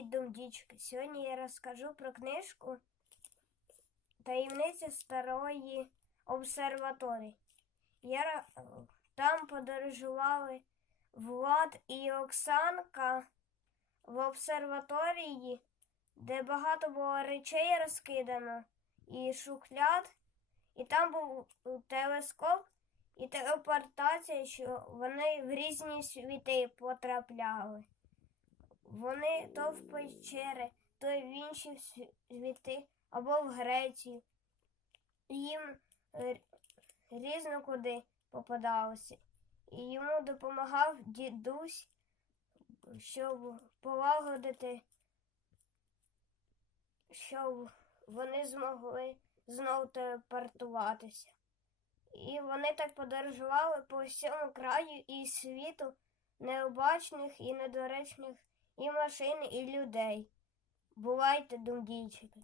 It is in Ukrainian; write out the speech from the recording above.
Привіт, думдічки! Сьогодні я розкажу про книжку Таємниця старої обсерваторії. Я, там подорожували Влад і Оксанка в обсерваторії, де багато було речей розкидано, і шухляд, і там був телескоп і телепортація, що вони в різні світи потрапляли. Вони то в печери, то в інші світи або в Грецію. Їм е, різно куди попадалося. І йому допомагав дідусь, щоб полагодити, щоб вони змогли знову телепортуватися. І вони так подорожували по всьому краю і світу необачних і недоречних і машин, і людей. Бувайте, думдійчики.